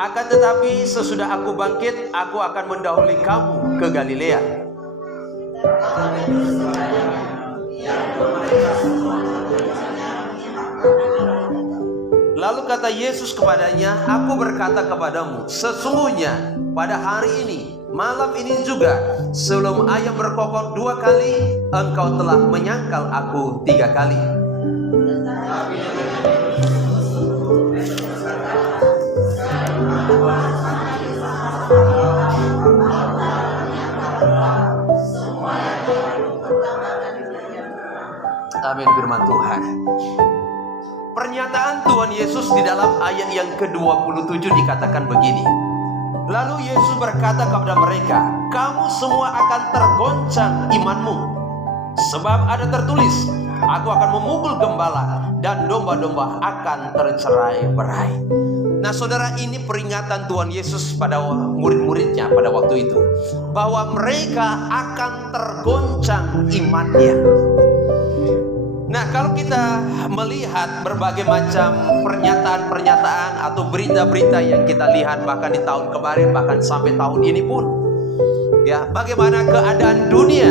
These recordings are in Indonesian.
Akan tetapi sesudah aku bangkit, aku akan mendahului kamu ke Galilea. Lalu kata Yesus kepadanya, aku berkata kepadamu, sesungguhnya pada hari ini, malam ini juga, sebelum ayam berkokok 2 kali, engkau telah menyangkal aku 3 kali. Amin, firman Tuhan. Pernyataan Tuhan Yesus di dalam ayat yang ke-27 dikatakan begini. Lalu Yesus berkata kepada mereka, kamu semua akan tergoncang imanmu. Sebab ada tertulis, aku akan memukul gembala dan domba-domba akan tercerai-berai. Nah saudara, ini peringatan Tuhan Yesus pada murid-muridnya pada waktu itu, bahwa mereka akan tergoncang imannya. Nah kalau kita melihat berbagai macam pernyataan-pernyataan atau berita-berita yang kita lihat bahkan di tahun kemarin, bahkan sampai tahun ini pun, ya, bagaimana keadaan dunia,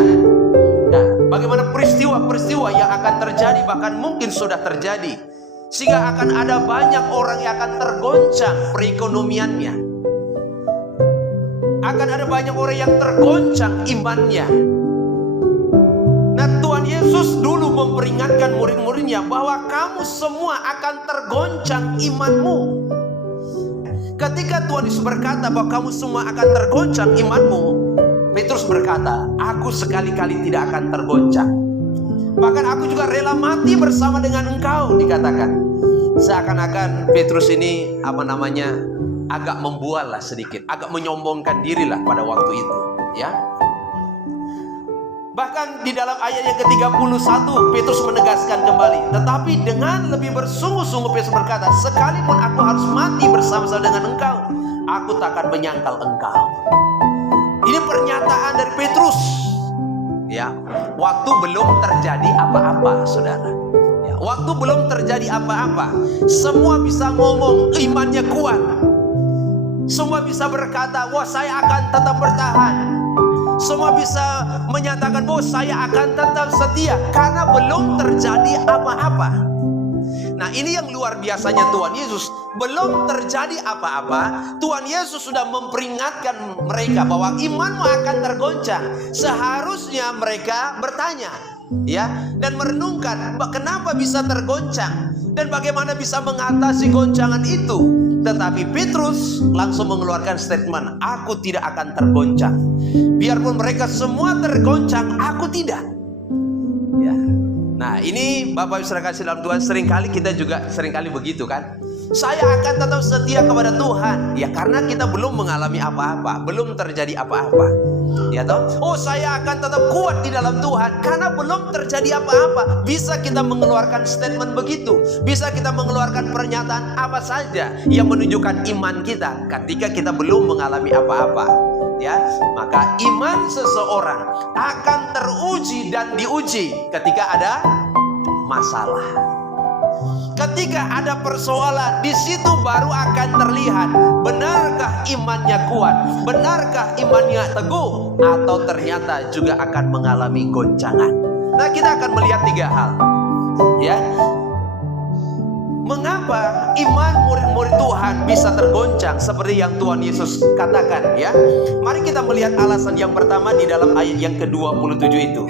nah, bagaimana peristiwa-peristiwa yang akan terjadi, bahkan mungkin sudah terjadi, sehingga akan ada banyak orang yang akan tergoncang perekonomiannya, akan ada banyak orang yang tergoncang imannya. Nah Tuhan Yesus dulu memperingatkan murid-muridnya bahwa kamu semua akan tergoncang imanmu. Ketika Tuhan Yesus berkata bahwa kamu semua akan tergoncang imanmu, Petrus berkata, aku sekali-kali tidak akan tergoncang. Bahkan aku juga rela mati bersama dengan engkau, dikatakan. Seakan-akan Petrus ini agak membual lah sedikit, agak menyombongkan diri lah pada waktu itu, ya. Bahkan di dalam ayat yang ke-31 Petrus menegaskan kembali, tetapi dengan lebih bersungguh-sungguh Petrus berkata, sekalipun aku harus mati bersama-sama dengan engkau, aku tak akan menyangkal engkau. Ini pernyataan dari Petrus, ya, waktu belum terjadi apa-apa, saudara, ya, waktu belum terjadi apa-apa, semua bisa ngomong imannya kuat, semua bisa berkata, wah saya akan tetap bertahan, semua bisa menyatakan bahwa saya akan tetap setia karena belum terjadi apa-apa. Nah ini yang luar biasanya Tuhan Yesus. Belum terjadi apa-apa, Tuhan Yesus sudah memperingatkan mereka bahwa imanmu akan tergoncang. Seharusnya mereka bertanya, ya, dan merenungkan kenapa bisa tergoncang dan bagaimana bisa mengatasi goncangan itu. Tetapi Petrus langsung mengeluarkan statement, aku tidak akan tergoncang. Biarpun mereka semua tergoncang, aku tidak. Ya. Nah ini Bapak Ibu saudara kasih dalam Tuhan, seringkali kita juga begitu kan. Saya akan tetap setia kepada Tuhan, ya karena kita belum mengalami apa-apa, belum terjadi apa-apa, ya toh. Oh saya akan tetap kuat di dalam Tuhan karena belum terjadi apa-apa. Bisa kita mengeluarkan statement begitu, bisa kita mengeluarkan pernyataan apa saja yang menunjukkan iman kita ketika kita belum mengalami apa-apa, ya. Maka iman seseorang akan teruji dan diuji ketika ada masalah. Ketika ada persoalan, di situ baru akan terlihat benarkah imannya kuat, benarkah imannya teguh, atau ternyata juga akan mengalami goncangan. Nah, kita akan melihat 3 hal, ya. Mengapa iman murid-murid Tuhan bisa tergoncang seperti yang Tuhan Yesus katakan, ya? Mari kita melihat alasan yang pertama di dalam ayat yang ke-27 itu.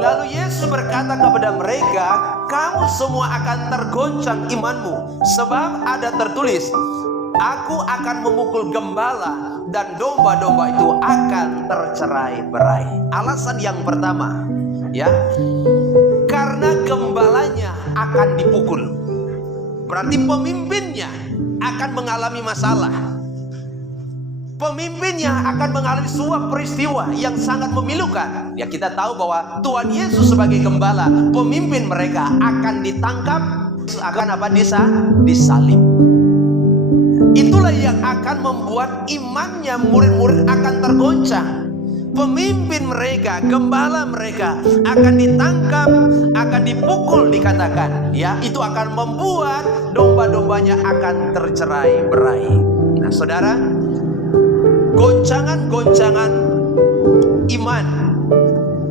Lalu Yesus berkata kepada mereka, kamu semua akan tergoncang imanmu, sebab ada tertulis, aku akan memukul gembala dan domba-domba itu akan tercerai-berai. Alasan yang pertama, ya, karena gembalanya akan dipukul. Berarti pemimpinnya akan mengalami masalah. Pemimpinnya akan mengalami sebuah peristiwa yang sangat memilukan. Ya kita tahu bahwa Tuhan Yesus sebagai gembala, pemimpin mereka akan ditangkap, akan disalib. Itulah yang akan membuat imannya murid-murid akan tergoncang. Pemimpin mereka, gembala mereka akan ditangkap, akan dipukul, dikatakan, ya, itu akan membuat domba-dombanya akan tercerai-berai. Nah, Nah saudara, goncangan-goncangan iman,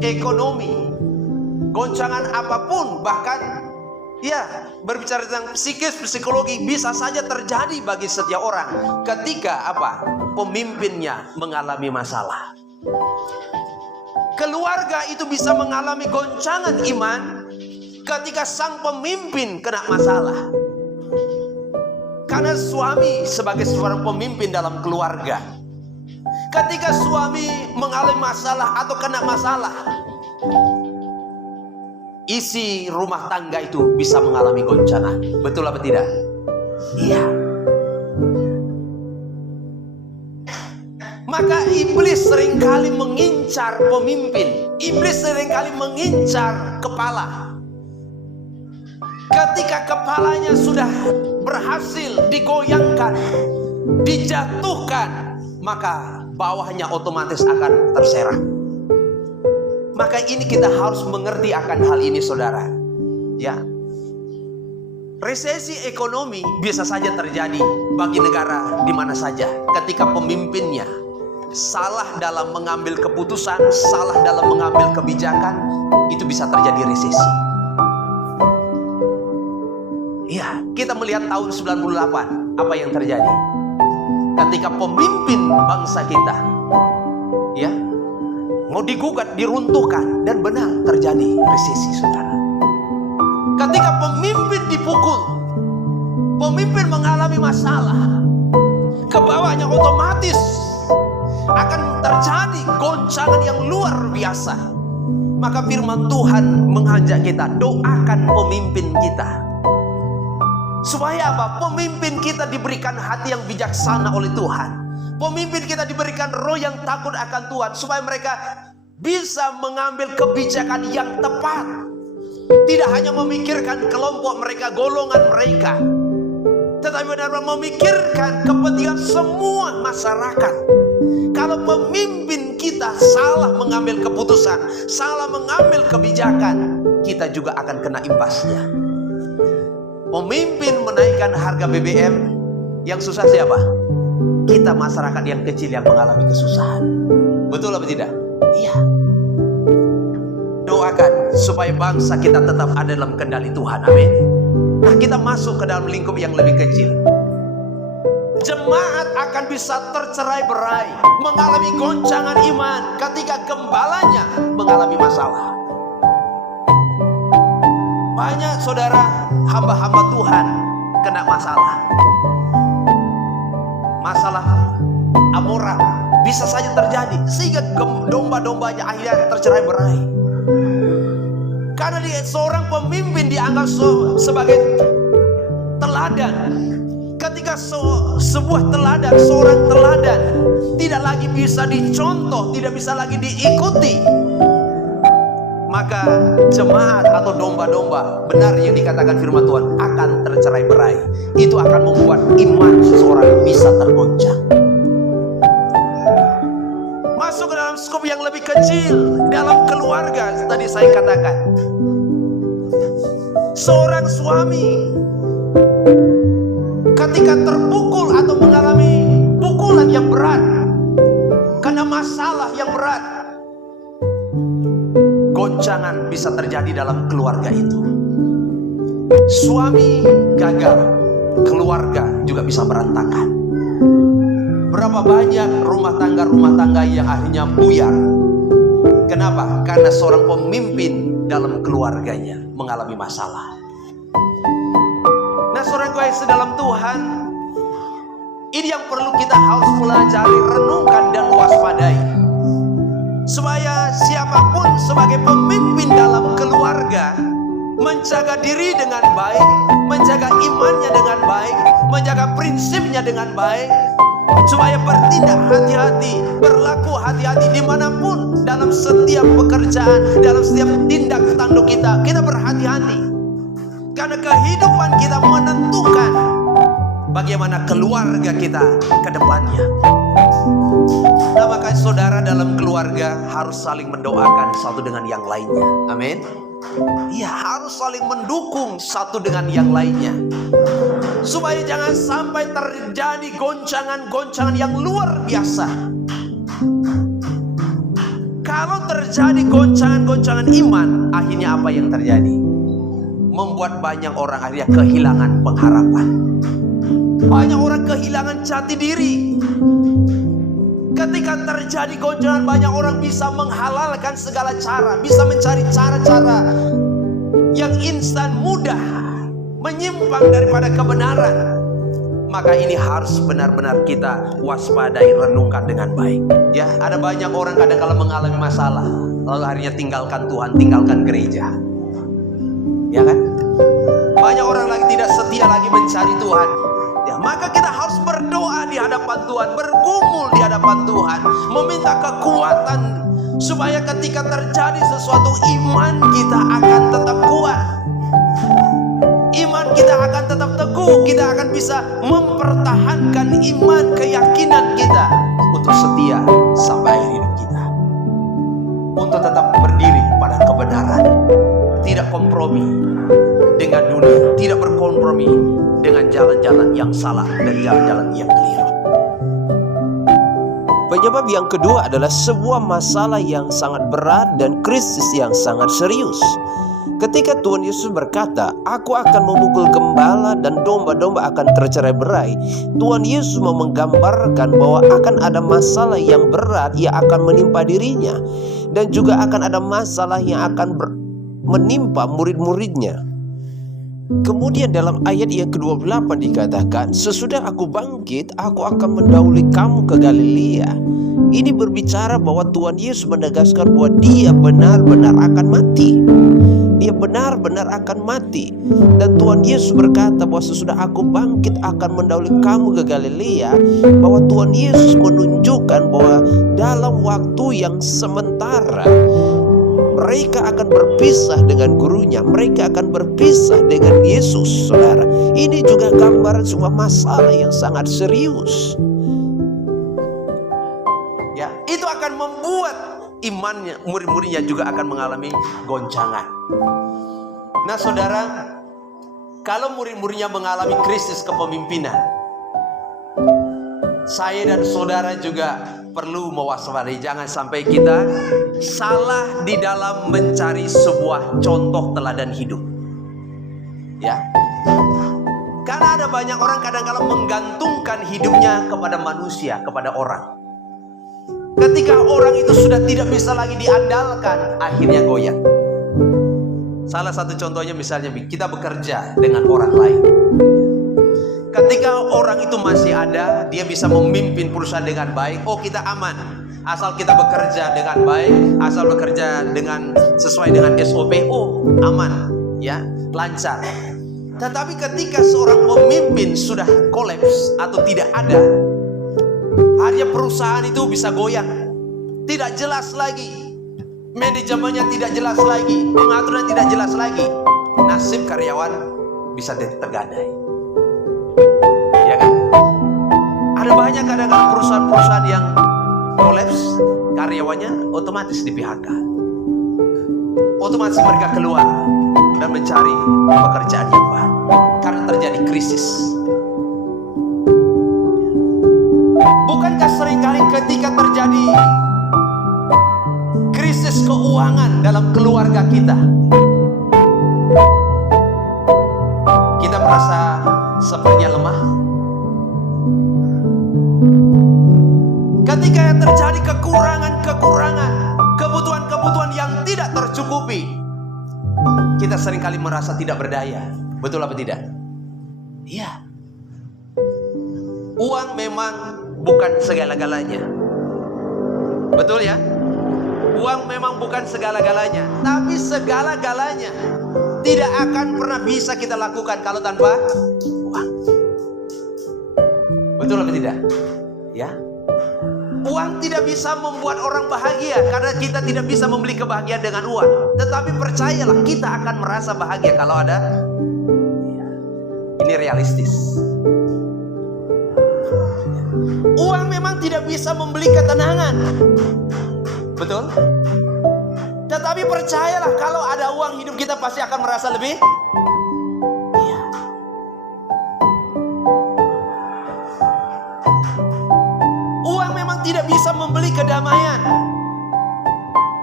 ekonomi, goncangan apapun, bahkan ya berbicara tentang psikis, psikologi, bisa saja terjadi bagi setiap orang ketika apa? Pemimpinnya mengalami masalah. Keluarga itu bisa mengalami goncangan iman ketika sang pemimpin kena masalah. Karena suami sebagai seorang pemimpin dalam keluarga, ketika suami mengalami masalah atau kena masalah, isi rumah tangga itu bisa mengalami goncangan. Betul apa tidak? Iya. Maka iblis seringkali mengincar pemimpin. Iblis seringkali mengincar kepala. Ketika kepalanya sudah berhasil digoyangkan, dijatuhkan, maka bawahnya otomatis akan terserah. Maka ini kita harus mengerti akan hal ini saudara. Ya, resesi ekonomi bisa saja terjadi bagi negara di mana saja ketika pemimpinnya salah dalam mengambil keputusan, salah dalam mengambil kebijakan, itu bisa terjadi resesi. Ya, kita melihat tahun 98 apa yang terjadi ketika pemimpin bangsa kita ya mau digugat, diruntuhkan, dan benar terjadi resesi saudara. Ketika pemimpin dipukul, pemimpin mengalami masalah, ke bawahnya otomatis akan terjadi goncangan yang luar biasa. Maka firman Tuhan mengajak kita, doakan pemimpin kita. Supaya apa? Pemimpin kita diberikan hati yang bijaksana oleh Tuhan. Pemimpin kita diberikan roh yang takut akan Tuhan, supaya mereka bisa mengambil kebijakan yang tepat. Tidak hanya memikirkan kelompok mereka, golongan mereka, tetapi benar-benar memikirkan kepentingan semua masyarakat. Kalau pemimpin kita salah mengambil keputusan, salah mengambil kebijakan, kita juga akan kena imbasnya. Pemimpin menaikkan harga BBM, yang susah siapa? Kita masyarakat yang kecil yang mengalami kesusahan. Betul apa tidak? Iya. Doakan supaya bangsa kita tetap ada dalam kendali Tuhan. Amin. Nah, kita masuk ke dalam lingkup yang lebih kecil. Jemaat akan bisa tercerai-berai, mengalami goncangan iman ketika gembalanya mengalami masalah. Banyak saudara hamba-hamba Tuhan kena masalah. Masalah amoral bisa saja terjadi sehingga domba-dombanya akhirnya tercerai-berai. Karena dia seorang pemimpin dianggap sebagai teladan. Ketika sebuah teladan, seorang teladan tidak lagi bisa dicontoh, tidak bisa lagi diikuti, maka jemaat atau domba-domba, benar yang dikatakan firman Tuhan, akan tercerai-berai. Itu akan membuat iman seseorang bisa tergoncang. Masuk ke dalam skop yang lebih kecil, dalam keluarga. Tadi saya katakan, seorang suami ketika terpukul atau mengalami pukulan yang berat, karena masalah yang berat, goncangan bisa terjadi dalam keluarga itu. Suami gagal, keluarga juga bisa berantakan. Berapa banyak rumah tangga yang akhirnya buyar. Kenapa? Karena seorang pemimpin dalam keluarganya mengalami masalah. Nah, saudara guys dalam Tuhan, ini yang perlu kita harus pelajari, renungkan, dan waspadai. Supaya siapapun sebagai pemimpin dalam keluarga menjaga diri dengan baik, menjaga imannya dengan baik, menjaga prinsipnya dengan baik, supaya bertindak hati-hati, berlaku hati-hati dimanapun, dalam setiap pekerjaan, dalam setiap tindak tanduk kita berhati-hati. Karena kehidupan kita menentukan bagaimana keluarga kita ke depannya. Nah, maka saudara dalam keluarga harus saling mendoakan satu dengan yang lainnya. Amin. Ya, harus saling mendukung satu dengan yang lainnya, supaya jangan sampai terjadi goncangan-goncangan yang luar biasa. Kalau terjadi goncangan-goncangan iman, akhirnya apa yang terjadi? Membuat banyak orang akhirnya kehilangan pengharapan. Banyak orang kehilangan jati diri. Ketika terjadi goncangan, banyak orang bisa menghalalkan segala cara, bisa mencari cara-cara yang instan, mudah, menyimpang daripada kebenaran. Maka ini harus benar-benar kita waspadai, renungkan dengan baik. Ya, ada banyak orang kadang-kala mengalami masalah, lalu akhirnya tinggalkan Tuhan, tinggalkan gereja. Ya kan? Banyak orang lagi tidak setia lagi mencari Tuhan. Ya, maka kita harus berdoa di hadapan Tuhan, bergumul di hadapan Tuhan, meminta kekuatan supaya ketika terjadi sesuatu, iman kita akan tetap kuat. Iman kita akan tetap teguh, kita akan bisa mempertahankan iman, keyakinan kita untuk setia sampai akhir hidup kita, untuk tetap berdiri pada kebenaran, tidak kompromi dengan dunia, tidak berkompromi dengan jalan-jalan yang salah dan jalan-jalan yang keliru. Penyebab yang kedua adalah sebuah masalah yang sangat berat dan krisis yang sangat serius. Ketika Tuhan Yesus berkata, "Aku akan memukul gembala dan domba-domba akan tercerai-berai," Tuhan Yesus mau menggambarkan bahwa akan ada masalah yang berat yang akan menimpa dirinya, dan juga akan ada masalah yang akan menimpa murid-muridnya. Kemudian dalam ayat yang ke-28 dikatakan, "Sesudah aku bangkit, aku akan mendahului kamu ke Galilea." Ini berbicara bahwa Tuhan Yesus menegaskan bahwa dia benar-benar akan mati. Dia benar-benar akan mati. Dan Tuhan Yesus berkata bahwa sesudah aku bangkit akan mendahului kamu ke Galilea, bahwa Tuhan Yesus menunjukkan bahwa dalam waktu yang sementara mereka akan berpisah dengan gurunya, mereka akan berpisah dengan Yesus, saudara. Ini juga gambaran sebuah masalah yang sangat serius. Ya, itu akan membuat imannya, murid-muridnya juga akan mengalami goncangan. Nah, saudara, kalau murid-muridnya mengalami krisis kepemimpinan, saya dan saudara juga perlu mewaspadai, jangan sampai kita salah di dalam mencari sebuah contoh teladan hidup. Ya, karena ada banyak orang kadang-kala menggantungkan hidupnya kepada manusia, kepada orang. Ketika orang itu sudah tidak bisa lagi diandalkan, akhirnya goyah. Salah satu contohnya misalnya kita bekerja dengan orang lain. Ketika orang itu masih ada, dia bisa memimpin perusahaan dengan baik. Oh, kita aman, asal kita bekerja dengan baik, asal bekerja dengan sesuai dengan SOP. Oh, aman, ya, lancar. Tetapi ketika seorang pemimpin sudah kolaps atau tidak ada, akhirnya perusahaan itu bisa goyah, tidak jelas lagi, manajemennya tidak jelas lagi, pengaturan tidak jelas lagi, nasib karyawan bisa tergadai. Ya kan? Ada banyak kadang-kadang perusahaan-perusahaan yang kolaps, karyawannya otomatis di PHK. Otomatis mereka keluar dan mencari pekerjaan yang baru karena terjadi krisis. Bukankah seringkali ketika terjadi krisis keuangan dalam keluarga kita, kita merasa sepertinya lemah? Ketika yang terjadi kekurangan-kekurangan, kebutuhan-kebutuhan yang tidak tercukupi, kita seringkali merasa tidak berdaya. Betul apa tidak? Iya. Uang memang bukan segala-galanya. Betul ya? Uang memang bukan segala-galanya, tapi segala-galanya tidak akan pernah bisa kita lakukan kalau tanpa uang. Betul apa tidak? Ya. Uang tidak bisa membuat orang bahagia karena kita tidak bisa membeli kebahagiaan dengan uang. Tetapi percayalah, kita akan merasa bahagia kalau ada. Ini realistis. Uang memang tidak bisa membeli ketenangan. Betul? Tetapi Tetapi percayalah, kalau ada uang, hidup kita pasti akan merasa lebih. Iya. Uang memang tidak bisa membeli kedamaian.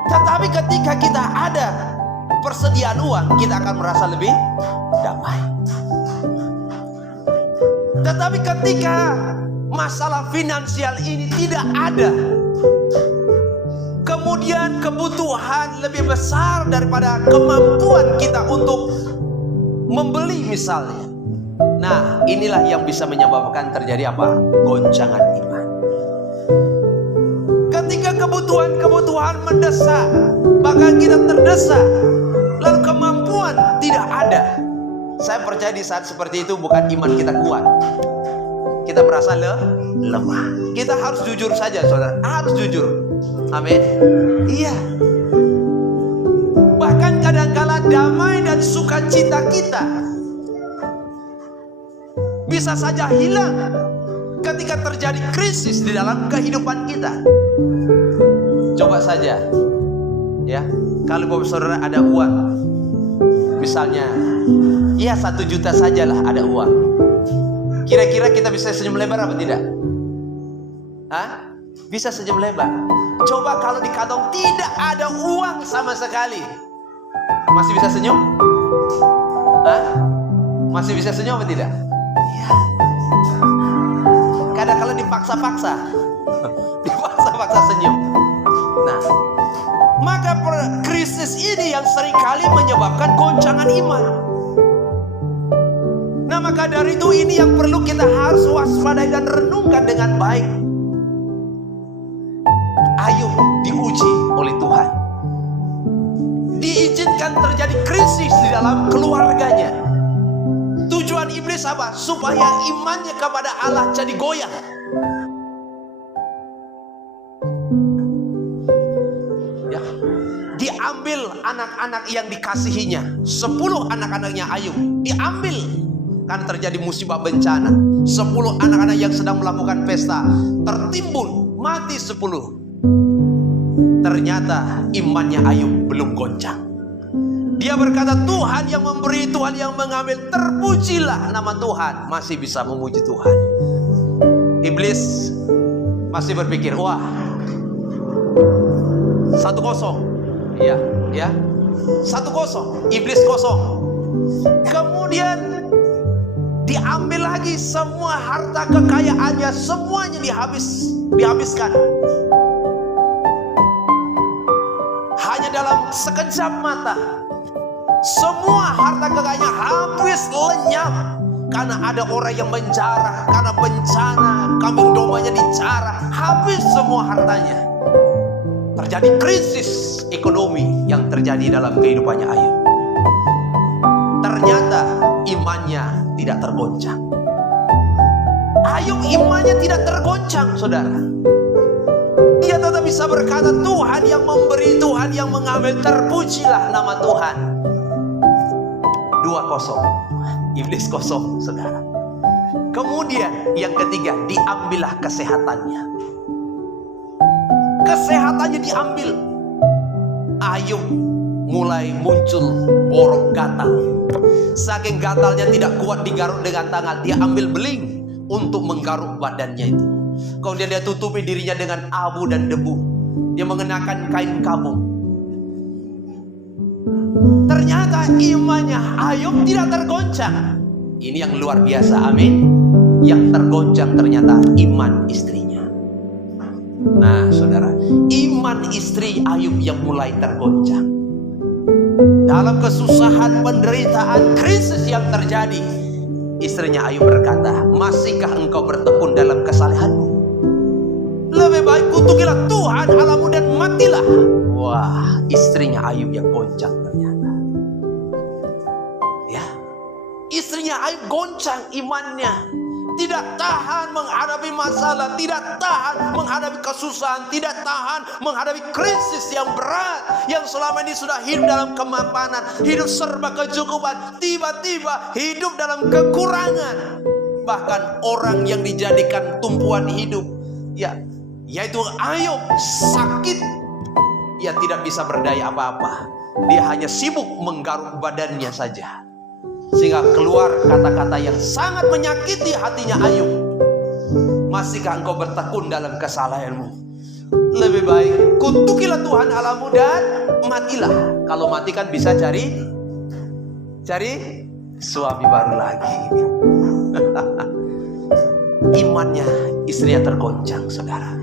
Tetapi ketika kita ada persediaan uang, kita akan merasa lebih damai. Tetapi ketika masalah finansial ini tidak ada, kemudian kebutuhan lebih besar daripada kemampuan kita untuk membeli misalnya. Nah, inilah yang bisa menyebabkan terjadi apa? Goncangan iman. Ketika kebutuhan mendesak, bahkan kita terdesak, lalu kemampuan tidak ada. Saya percaya di saat seperti itu bukan iman kita kuat, kita merasa lemah. Kita harus jujur saja, saudara, harus jujur. Amin. Iya. Bahkan kadangkala damai dan sukacita kita bisa saja hilang ketika terjadi krisis di dalam kehidupan kita. Coba saja, ya, kalau bapak saudara ada uang, misalnya, ya 1 juta sajalah ada uang. Kira-kira kita bisa senyum lebar apa tidak? Hah? Bisa senyum lebar. Coba kalau di kantong tidak ada uang sama sekali, masih bisa senyum? Hah? Masih bisa senyum apa tidak? Ya. Kadang-kala dipaksa-paksa, dipaksa-paksa senyum. Nah, maka krisis ini yang seringkali menyebabkan goncangan iman. Nah, maka dari itu ini yang perlu kita harus waspadai dan renungkan dengan baik. Ayub diuji oleh Tuhan, diizinkan terjadi krisis di dalam keluarganya. Tujuan iblis apa? Supaya imannya kepada Allah jadi goyah. Ya. Diambil anak-anak yang dikasihinya, 10 anak-anaknya Ayub diambil karena terjadi musibah bencana. 10 anak-anak yang sedang melakukan pesta tertimbun, mati 10. Ternyata imannya Ayub belum goncang. Dia berkata, Tuhan yang memberi, Tuhan yang mengambil, terpujilah nama Tuhan. Masih bisa memuji Tuhan. Iblis masih berpikir, wah, 1-0. Ya, ya, 1-0. Iblis kosong. Kemudian diambil lagi semua harta kekayaannya, semuanya dihabiskan. Hanya dalam sekejap mata, semua harta kekayaannya habis lenyap. Karena ada orang yang menjarah, karena bencana, kambing dombanya dijarah, habis semua hartanya. Terjadi krisis ekonomi yang terjadi dalam kehidupannya Ayub. Ternyata imannya tidak tergoncang. Ayub imannya tidak tergoncang, saudara. Dia tetap bisa berkata, Tuhan yang memberi, Tuhan yang mengambil, terpujilah nama Tuhan. 2-0. Iblis kosong, saudara. Kemudian yang ketiga, diambillah kesehatannya. Kesehatannya diambil. Ayub mulai muncul borok gatal. Saking gatalnya tidak kuat digaruk dengan tangan, dia ambil beling untuk menggaruk badannya itu. Kemudian dia tutupi dirinya dengan abu dan debu. Dia mengenakan kain kabung. Ternyata imannya Ayub tidak tergoncang. Ini yang luar biasa, amin. Yang tergoncang ternyata iman istrinya. Nah, saudara, iman istri Ayub yang mulai tergoncang. Dalam kesusahan, penderitaan, krisis yang terjadi, istrinya Ayub berkata, masihkah engkau bertekun dalam kesalehanmu? Lebih baik kutukilah Tuhan Allahmu dan matilah. Wah, istrinya Ayub yang goncang ternyata. Ya, istrinya Ayub goncang imannya. Tidak tahan menghadapi masalah, tidak tahan menghadapi kesusahan, tidak tahan menghadapi krisis yang berat, yang selama ini sudah hidup dalam kemapanan, hidup serba kecukupan, tiba-tiba hidup dalam kekurangan. Bahkan orang yang dijadikan tumpuan hidup, ya, yaitu Ayub, sakit. ia tidak bisa berdaya apa-apa. Dia hanya sibuk menggaruk badannya saja, sehingga keluar kata-kata yang sangat menyakiti hatinya Ayub. Masihkah engkau bertekun dalam kesalahanmu? Lebih baik kutukilah Tuhan Allahmu dan matilah. Kalau mati kan bisa cari suami baru lagi. Imannya istrinya tergoncang, saudara.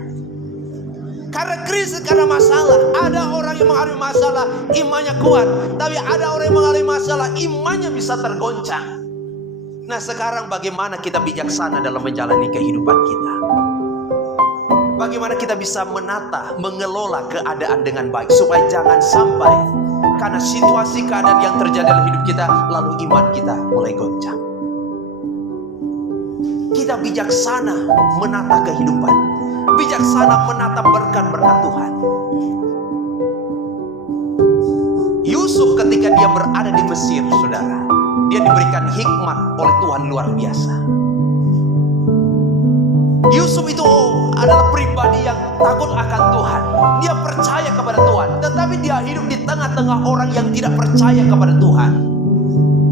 Karena krisis, karena masalah. Ada orang yang mengalami masalah, imannya kuat. Tapi ada orang yang mengalami masalah, imannya bisa tergoncang. Nah, sekarang bagaimana kita bijaksana dalam menjalani kehidupan kita? Bagaimana kita bisa menata, mengelola keadaan dengan baik, supaya jangan sampai karena situasi keadaan yang terjadi dalam hidup kita, lalu iman kita mulai goncang. Kita bijaksana menata kehidupan, bijaksana menata berkat-berkat Tuhan. Yusuf ketika dia berada di Mesir, saudara, dia diberikan hikmat oleh Tuhan luar biasa. Yusuf itu adalah pribadi yang takut akan Tuhan. Dia percaya kepada Tuhan, tetapi dia hidup di tengah-tengah orang yang tidak percaya kepada Tuhan.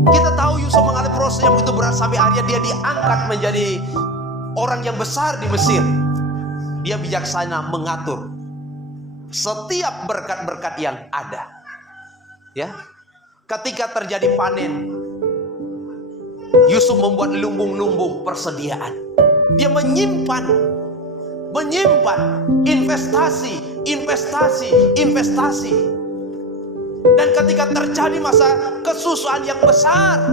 Kita tahu Yusuf mengalami proses yang begitu berat sampai akhirnya dia diangkat menjadi orang yang besar di Mesir. Dia bijaksana mengatur setiap berkat-berkat yang ada. Ya, ketika terjadi panen, Yusuf membuat lumbung-lumbung persediaan. Dia menyimpan investasi. Dan ketika terjadi masa kesusahan yang besar,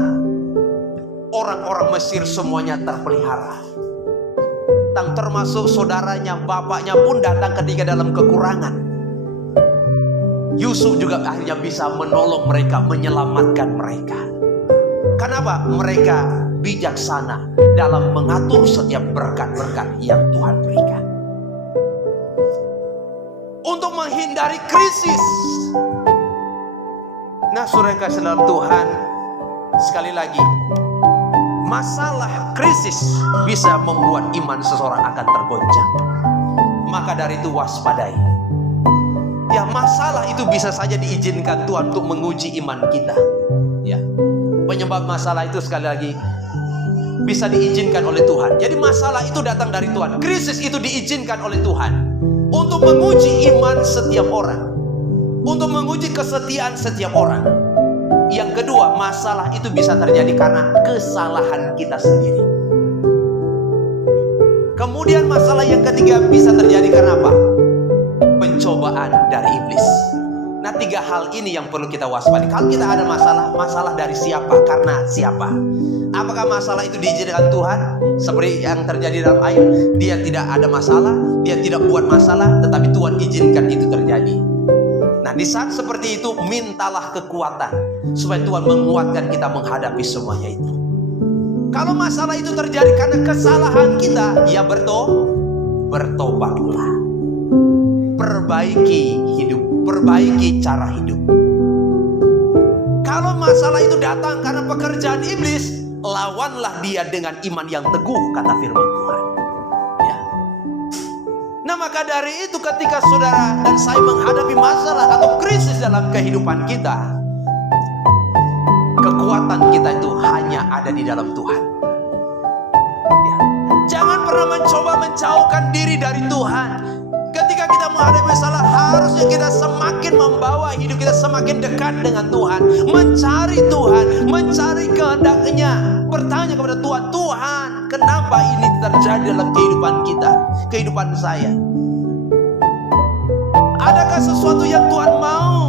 orang-orang Mesir semuanya terpelihara. Termasuk saudaranya, bapaknya pun datang ketika dalam kekurangan. Yusuf juga akhirnya bisa menolong mereka, menyelamatkan mereka. Kenapa? Mereka bijaksana dalam mengatur setiap berkat-berkat yang Tuhan berikan. Untuk menghindari krisis. Nah, saudara yang kasih dalam Tuhan, sekali lagi, masalah krisis bisa membuat iman seseorang akan tergoncang. Maka dari itu waspadai. Ya, masalah itu bisa saja diizinkan Tuhan untuk menguji iman kita. Ya, penyebab masalah itu sekali lagi bisa diizinkan oleh Tuhan. Jadi masalah itu datang dari Tuhan. Krisis itu diizinkan oleh Tuhan untuk menguji iman setiap orang, untuk menguji kesetiaan setiap orang. Yang kedua, masalah itu bisa terjadi karena kesalahan kita sendiri. Kemudian masalah yang ketiga bisa terjadi karena apa? Pencobaan dari iblis. Nah, 3 hal ini yang perlu kita waspadai. Kalau kita ada masalah, masalah dari siapa? Karena siapa? Apakah masalah itu diizinkan Tuhan? Seperti yang terjadi dalam Ayub, dia tidak ada masalah, dia tidak buat masalah, tetapi Tuhan izinkan itu terjadi. Nah, di saat seperti itu, mintalah kekuatan supaya Tuhan menguatkan kita menghadapi semuanya itu. Kalau masalah itu terjadi karena kesalahan kita, ya bertobatlah. Perbaiki hidup, perbaiki cara hidup. Kalau masalah itu datang karena pekerjaan iblis, lawanlah dia dengan iman yang teguh, kata firman Tuhan. Ya. Nah, maka dari itu ketika saudara dan saya menghadapi masalah atau krisis dalam kehidupan kita, kekuatan kita itu hanya ada di dalam Tuhan. Ya. Jangan pernah mencoba menjauhkan diri dari Tuhan. Ketika kita menghadapi masalah, harusnya kita semakin membawa hidup kita semakin dekat dengan Tuhan, mencari Tuhan, mencari kehendak-Nya, bertanya kepada Tuhan, Tuhan, kenapa ini terjadi dalam kehidupan kita, kehidupan saya? Adakah sesuatu yang Tuhan mau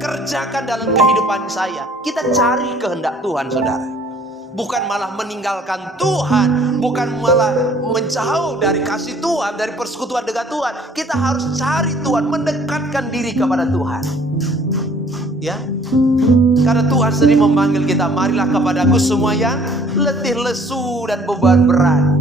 kerjakan dalam kehidupan saya? Kita cari kehendak Tuhan, saudara. Bukan malah meninggalkan Tuhan, bukan malah menjauh dari kasih Tuhan, dari persekutuan dengan Tuhan. Kita harus cari Tuhan, mendekatkan diri kepada Tuhan. Ya, karena Tuhan sendiri memanggil kita, marilah kepadaku semua yang letih, lesu, dan beban berat.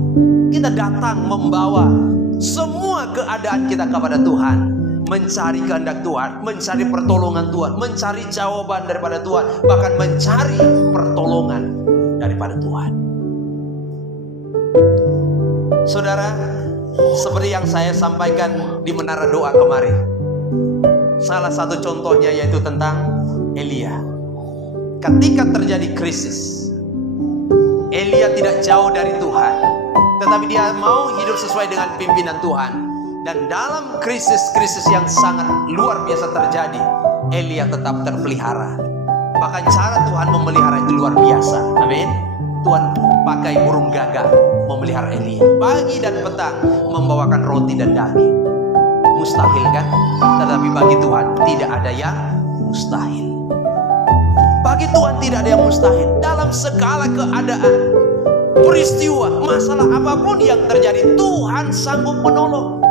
Kita datang membawa semua keadaan kita kepada Tuhan, mencari kehendak Tuhan, mencari pertolongan Tuhan, mencari jawaban daripada Tuhan, bahkan mencari pertolongan daripada Tuhan. Saudara, seperti yang saya sampaikan di menara doa kemarin, Salah satu contohnya yaitu tentang Elia. Ketika terjadi krisis, Elia tidak jauh dari Tuhan, tetapi dia mau hidup sesuai dengan pimpinan Tuhan. Dan dalam krisis-krisis yang sangat luar biasa terjadi, Elia tetap terpelihara. Bahkan cara Tuhan memelihara itu luar biasa. Amin. Tuhan pakai burung gagak memelihara Elia. Pagi dan petang membawakan roti dan daging. Mustahil kan? Tetapi bagi Tuhan tidak ada yang mustahil. Bagi Tuhan tidak ada yang mustahil. Dalam segala keadaan, peristiwa, masalah apapun yang terjadi, Tuhan sanggup menolong.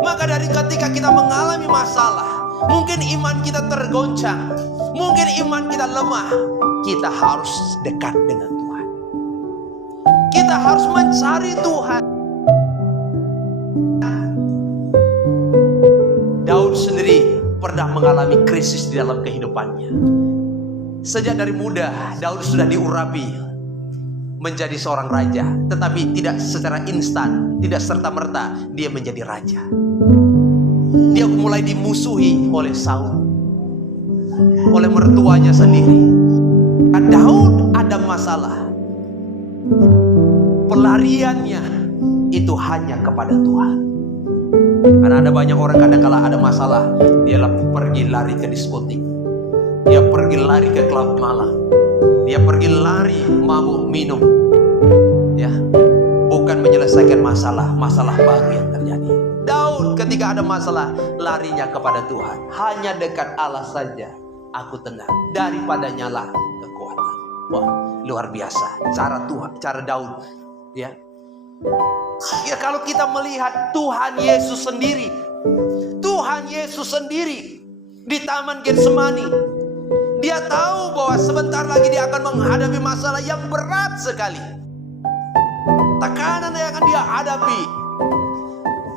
Maka dari ketika kita mengalami masalah, mungkin iman kita tergoncang, mungkin iman kita lemah, kita harus dekat dengan Tuhan. Kita harus mencari Tuhan. Daud sendiri pernah mengalami krisis di dalam kehidupannya. Sejak dari muda, Daud sudah diurapi menjadi seorang raja, tetapi tidak secara instan, tidak serta-merta dia menjadi raja. Dia mulai dimusuhi oleh Saul, oleh mertuanya sendiri. Daud ada masalah, pelariannya itu hanya kepada Tuhan. Karena ada banyak orang kadang-kala ada masalah, dia pergi lari ke diskotik, dia pergi lari ke klub malam, dia pergi lari mabuk minum, ya, bukan menyelesaikan masalah baru yang terjadi. Daud ketika ada masalah larinya kepada Tuhan. Hanya dekat Allah saja aku tenang, daripada nyala kekuatan. Wah, luar biasa cara Tuhan, cara Daud, ya. Ya, kalau kita melihat Tuhan Yesus sendiri, Tuhan Yesus sendiri di Taman Getsemani, dia tahu bahwa sebentar lagi dia akan menghadapi masalah yang berat sekali. Tekanan yang akan dia hadapi.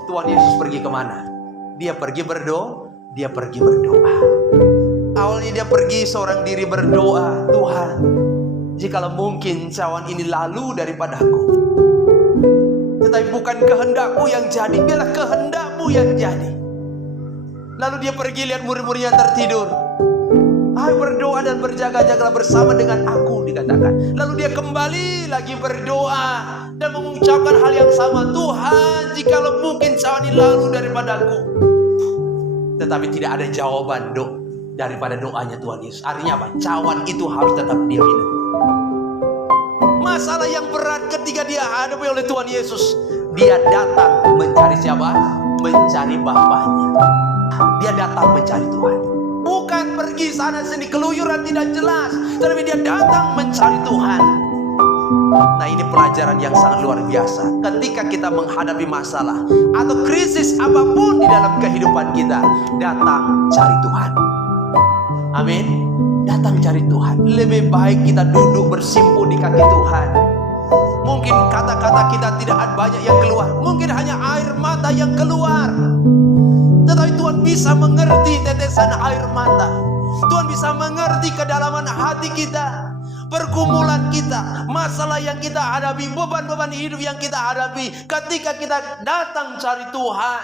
Tuhan Yesus pergi kemana? Dia pergi berdoa. Awalnya dia pergi seorang diri berdoa, Tuhan, jikalau mungkin cawan ini lalu daripadaku, tetapi bukan kehendakku yang jadi, biarlah kehendakmu yang jadi. Lalu dia pergi lihat murid-muridnya tertidur. Hai, berdoa dan berjaga-jagalah bersama dengan aku, dikatakan. Lalu dia kembali lagi berdoa dan mengucapkan hal yang sama, Tuhan, jikalau mungkin cawan ini lalu daripadaku. Tetapi tidak ada jawaban daripada doanya Tuhan Yesus. Artinya apa? Cawan itu harus tetap dia minum. Masalah yang berat ketika dia hadapi oleh Tuhan Yesus, dia datang mencari siapa? Mencari Bapaknya. Dia datang mencari Tuhan. Bukan pergi sana sini keluyuran tidak jelas, tetapi dia datang mencari Tuhan. Nah, ini pelajaran yang sangat luar biasa. Ketika kita menghadapi masalah atau krisis apapun di dalam kehidupan kita, datang cari Tuhan. Amin. Datang cari Tuhan. Lebih baik kita duduk bersimpu di kaki Tuhan. Mungkin kata-kata kita tidak ada banyak yang keluar, mungkin hanya air mata yang keluar, tetapi Tuhan bisa mengerti tetesan air mata. Tuhan bisa mengerti kedalaman hati kita, pergumulan kita, masalah yang kita hadapi, beban-beban hidup yang kita hadapi. Ketika kita datang cari Tuhan,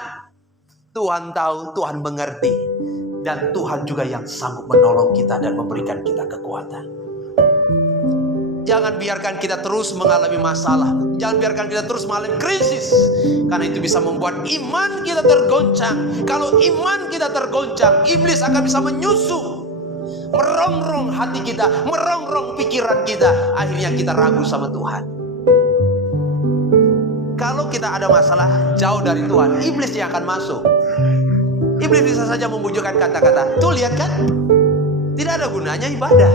Tuhan tahu, Tuhan mengerti. Dan Tuhan juga yang sanggup menolong kita dan memberikan kita kekuatan. Jangan biarkan kita terus mengalami masalah. Jangan biarkan kita terus mengalami krisis. Karena itu bisa membuat iman kita tergoncang. Kalau iman kita tergoncang, iblis akan bisa menyusup, merongrong hati kita, merongrong pikiran kita. Akhirnya kita ragu sama Tuhan. Kalau kita ada masalah jauh dari Tuhan, iblis yang akan masuk. Iblis bisa saja membujukkan kata-kata, tuh lihat kan, tidak ada gunanya ibadah.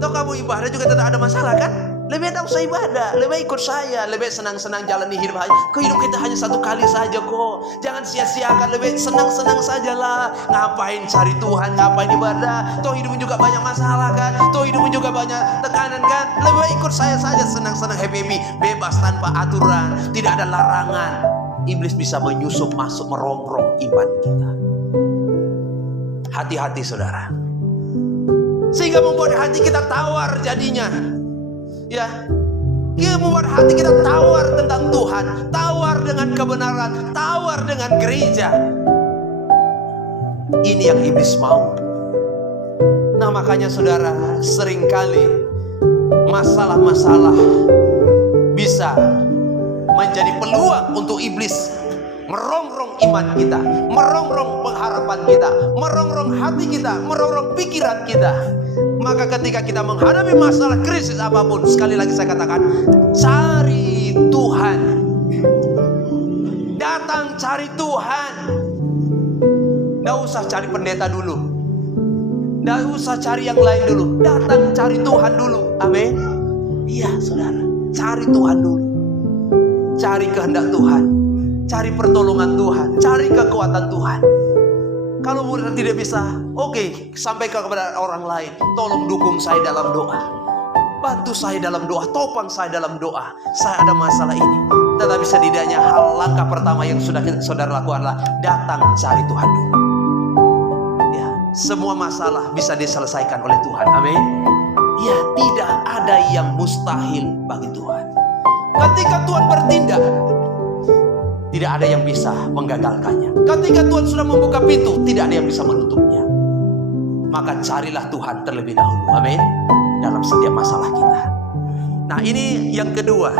Toh kamu ibadah juga tetap ada masalah kan? Lebih tak usah ibadah, lebih ikut saya, lebih senang-senang jalani hidup aja. Hidup kita hanya satu kali saja kok. Jangan sia-siakan, lebih senang-senang sajalah. Ngapain cari Tuhan, ngapain ibadah? Toh hidup juga banyak masalah kan? Toh hidup juga banyak tekanan kan? Lebih ikut saya saja, senang-senang, happy, bebas tanpa aturan, tidak ada larangan. Iblis bisa menyusup masuk, merongrong iman kita. Hati-hati saudara. Sehingga membuat hati kita tawar jadinya. Ya, dia membuat hati kita tawar tentang Tuhan, tawar dengan kebenaran, tawar dengan gereja. Ini yang iblis mau. Nah makanya saudara, seringkali masalah-masalah bisa menjadi peluang untuk iblis merongrong iman kita, merongrong pengharapan kita, merongrong hati kita, merongrong pikiran kita. Maka ketika kita menghadapi masalah krisis apapun, sekali lagi saya katakan, cari Tuhan. Datang cari Tuhan. Tidak usah cari pendeta dulu, tidak usah cari yang lain dulu. Datang cari Tuhan dulu. Amin. Iya saudara, cari Tuhan dulu. Cari kehendak Tuhan, cari pertolongan Tuhan, cari kekuatan Tuhan. Kalau murid tidak bisa, oke, sampaikan kepada orang lain. Tolong dukung saya dalam doa, bantu saya dalam doa, topang saya dalam doa. Saya ada masalah ini. Tetapi setidaknya langkah pertama yang sudah saudara lakukan adalah datang cari Tuhan dulu. Ya, semua masalah bisa diselesaikan oleh Tuhan. Amin. Ya, tidak ada yang mustahil bagi Tuhan. Ketika Tuhan bertindak, tidak ada yang bisa menggagalkannya. Ketika Tuhan sudah membuka pintu, tidak ada yang bisa menutupnya. Maka carilah Tuhan terlebih dahulu. Amin. Dalam setiap masalah kita. Nah ini yang kedua.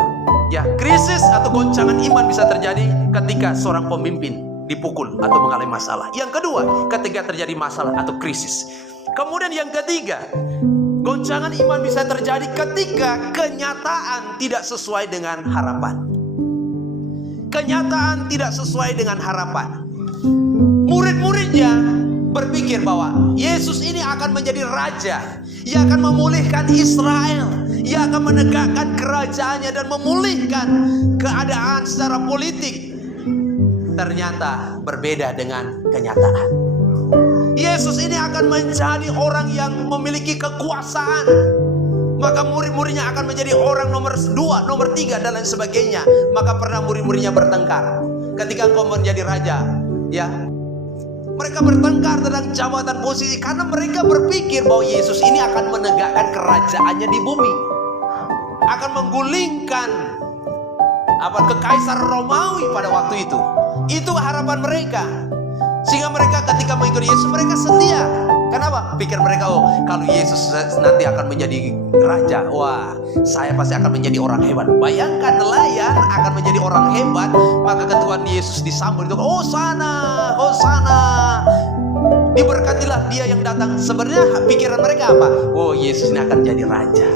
Ya, krisis atau goncangan iman bisa terjadi ketika seorang pemimpin dipukul atau mengalami masalah. Yang kedua, ketika terjadi masalah atau krisis. Kemudian yang ketiga, goncangan iman bisa terjadi ketika kenyataan tidak sesuai dengan harapan. Kenyataan tidak sesuai dengan harapan. Murid-muridnya berpikir bahwa Yesus ini akan menjadi raja. Ia akan memulihkan Israel. Ia akan menegakkan kerajaannya dan memulihkan keadaan secara politik. Ternyata berbeda dengan kenyataan. Yesus ini akan menjadi orang yang memiliki kekuasaan. Maka murid-muridnya akan menjadi orang nomor 2, nomor 3 dan lain sebagainya. Maka pernah murid-muridnya bertengkar. Ketika engkau menjadi raja, ya, mereka bertengkar tentang jabatan posisi karena mereka berpikir bahwa Yesus ini akan menegakkan kerajaannya di bumi, akan menggulingkan kekaisar Romawi pada waktu itu. Itu harapan mereka. Sehingga mereka ketika mengikuti Yesus, mereka setia. Kenapa? Pikir mereka, oh kalau Yesus nanti akan menjadi raja, wah saya pasti akan menjadi orang hebat. Bayangkan nelayan akan menjadi orang hebat. Maka ketika Yesus disambut itu, oh sana, diberkatilah dia yang datang. Sebenarnya pikiran mereka apa? Oh Yesus ini akan jadi raja,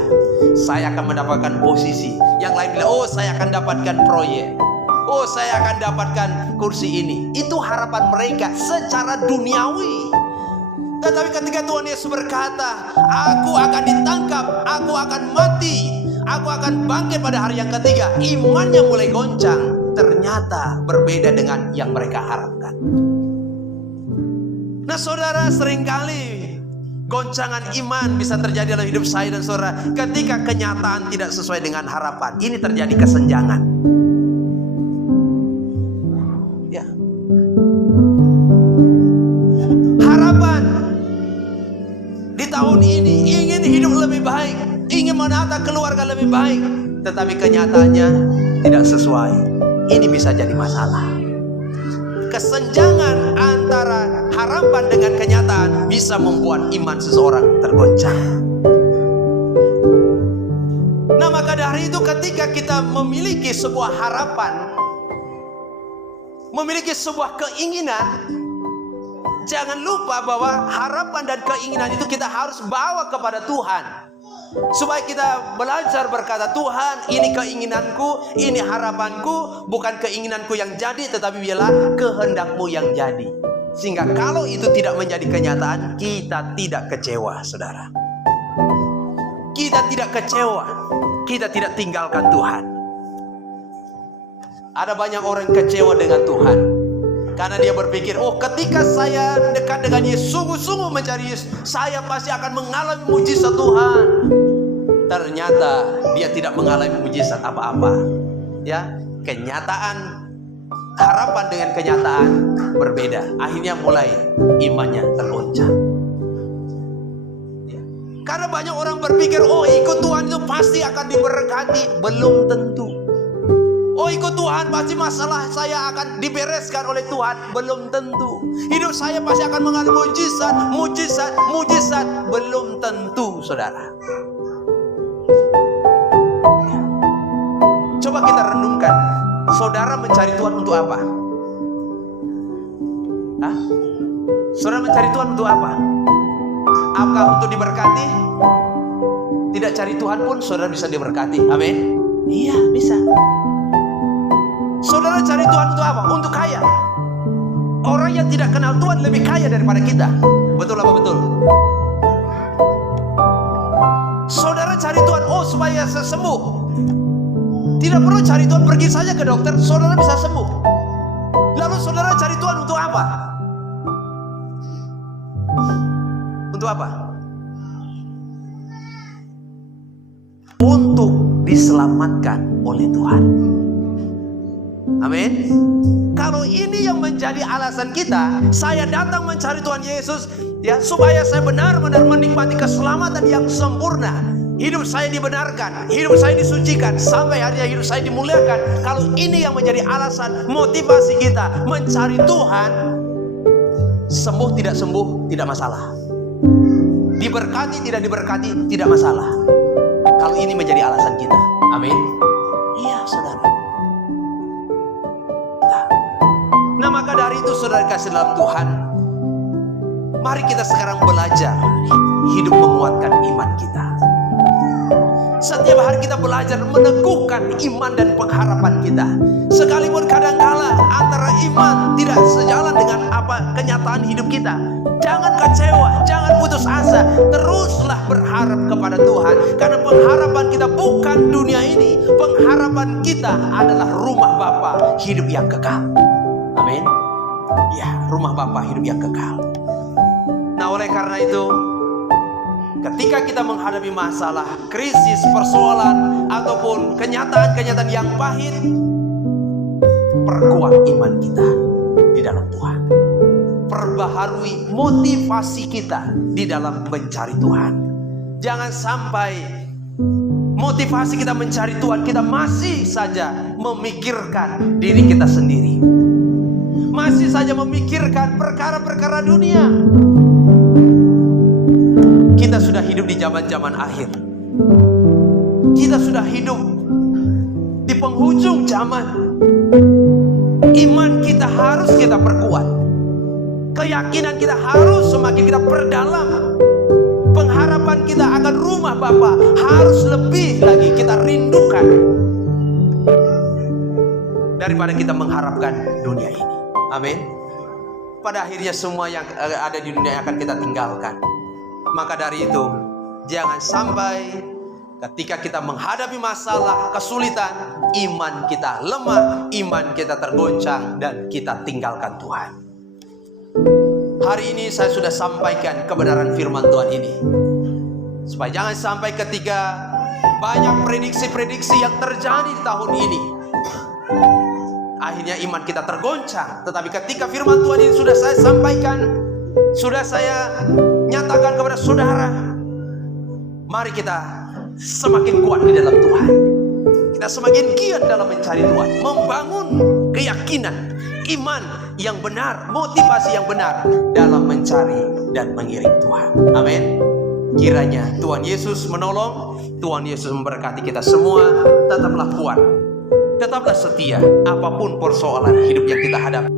saya akan mendapatkan posisi. Yang lain bilang, oh saya akan dapatkan proyek, oh saya akan dapatkan kursi ini. Itu harapan mereka secara duniawi. Tetapi ketika Tuhan Yesus berkata, aku akan ditangkap, aku akan mati, aku akan bangkit pada hari yang ketiga, imannya mulai goncang. Ternyata berbeda dengan yang mereka harapkan. Nah saudara, seringkali goncangan iman bisa terjadi dalam hidup saya dan saudara ketika kenyataan tidak sesuai dengan harapan. Ini terjadi kesenjangan. Ya. Harapan di tahun ini ingin hidup lebih baik, ingin menata keluarga lebih baik, tetapi kenyataannya tidak sesuai. Ini bisa jadi masalah. Kesenjangan antara harapan dengan kenyataan bisa membuat iman seseorang tergoncang. Nah maka dari itu ketika kita memiliki sebuah harapan, memiliki sebuah keinginan, jangan lupa bahwa harapan dan keinginan itu kita harus bawa kepada Tuhan. Supaya kita belajar berkata, Tuhan ini keinginanku, ini harapanku, bukan keinginanku yang jadi, tetapi biarlah kehendak-Mu yang jadi. Sehingga kalau itu tidak menjadi kenyataan, kita tidak kecewa saudara. Kita tidak kecewa, kita tidak tinggalkan Tuhan. Ada banyak orang kecewa dengan Tuhan karena dia berpikir, oh ketika saya dekat dengan Yesus, sungguh-sungguh mencari Yesus, saya pasti akan mengalami mujizat Tuhan. Ternyata dia tidak mengalami mujizat apa-apa. Ya, kenyataan, harapan dengan kenyataan berbeda. Akhirnya mulai imannya tergoncang. Ya. Karena banyak orang berpikir, oh ikut Tuhan itu pasti akan diberkati. Belum tentu. Oh ikut ikut Tuhan pasti masalah saya akan dibereskan oleh Tuhan. Belum tentu. Hidup saya pasti akan mengalami mujizat. Belum tentu, saudara. Coba kita renungkan. Saudara mencari Tuhan untuk apa? Hah? Saudara mencari Tuhan untuk apa? Apakah untuk diberkati? Tidak cari Tuhan pun saudara bisa diberkati. Amin. Iya, bisa. Saudara cari Tuhan untuk apa? Untuk kaya. Orang yang tidak kenal Tuhan lebih kaya daripada kita. Betul apa betul? Saudara cari Tuhan, supaya saya sembuh. Tidak perlu cari Tuhan, pergi saja ke dokter, saudara bisa sembuh. Lalu saudara cari Tuhan untuk apa? Untuk apa? Untuk diselamatkan oleh Tuhan. Amin. Kalau ini yang menjadi alasan kita, saya datang mencari Tuhan Yesus, ya, supaya saya benar-benar menikmati keselamatan yang sempurna. Hidup saya dibenarkan, hidup saya disucikan, sampai harinya hidup saya dimuliakan. Kalau ini yang menjadi alasan, motivasi kita mencari Tuhan, sembuh tidak sembuh tidak masalah, diberkati tidak diberkati tidak masalah. Kalau ini menjadi alasan kita. Amin. Iya, saudara. Nah, maka dari itu saudara kasih dalam Tuhan, mari kita sekarang belajar hidup menguatkan iman kita. Setiap hari kita belajar meneguhkan iman dan pengharapan kita. Sekalipun kadangkala antara iman tidak sejalan dengan apa kenyataan hidup kita, jangan kecewa, jangan putus asa. Teruslah berharap kepada Tuhan. Karena pengharapan kita bukan dunia ini. Pengharapan kita adalah rumah Bapa, hidup yang kekal. Amin. Ya, rumah Bapa, hidup yang kekal. Nah, oleh karena itu, ketika kita menghadapi masalah, krisis, persoalan, ataupun kenyataan-kenyataan yang pahit, perkuat iman kita di dalam Tuhan. Perbaharui motivasi kita di dalam mencari Tuhan. Jangan sampai motivasi kita mencari Tuhan, kita masih saja memikirkan diri kita sendiri. Masih saja memikirkan perkara-perkara dunia. Kita sudah hidup di zaman-zaman akhir. Kita sudah hidup di penghujung zaman. Iman kita harus kita perkuat. Keyakinan kita harus semakin kita perdalam. Pengharapan kita akan rumah Bapa harus lebih lagi kita rindukan daripada kita mengharapkan dunia ini. Amin. Pada akhirnya semua yang ada di dunia akan kita tinggalkan. Maka dari itu, jangan sampai ketika kita menghadapi masalah, kesulitan, iman kita lemah, iman kita tergoncang, dan kita tinggalkan Tuhan. Hari ini saya sudah sampaikan kebenaran firman Tuhan ini, supaya jangan sampai ketika banyak prediksi-prediksi yang terjadi di tahun ini, akhirnya iman kita tergoncang. Tetapi ketika firman Tuhan ini sudah saya sampaikan, sudah saya nyatakan kepada saudara, mari kita semakin kuat di dalam Tuhan. Kita semakin giat dalam mencari Tuhan, membangun keyakinan, iman yang benar, motivasi yang benar dalam mencari dan mengiring Tuhan. Amin. Kiranya Tuhan Yesus menolong, Tuhan Yesus memberkati kita semua. Tetaplah kuat, tetaplah setia apapun persoalan hidup yang kita hadapi.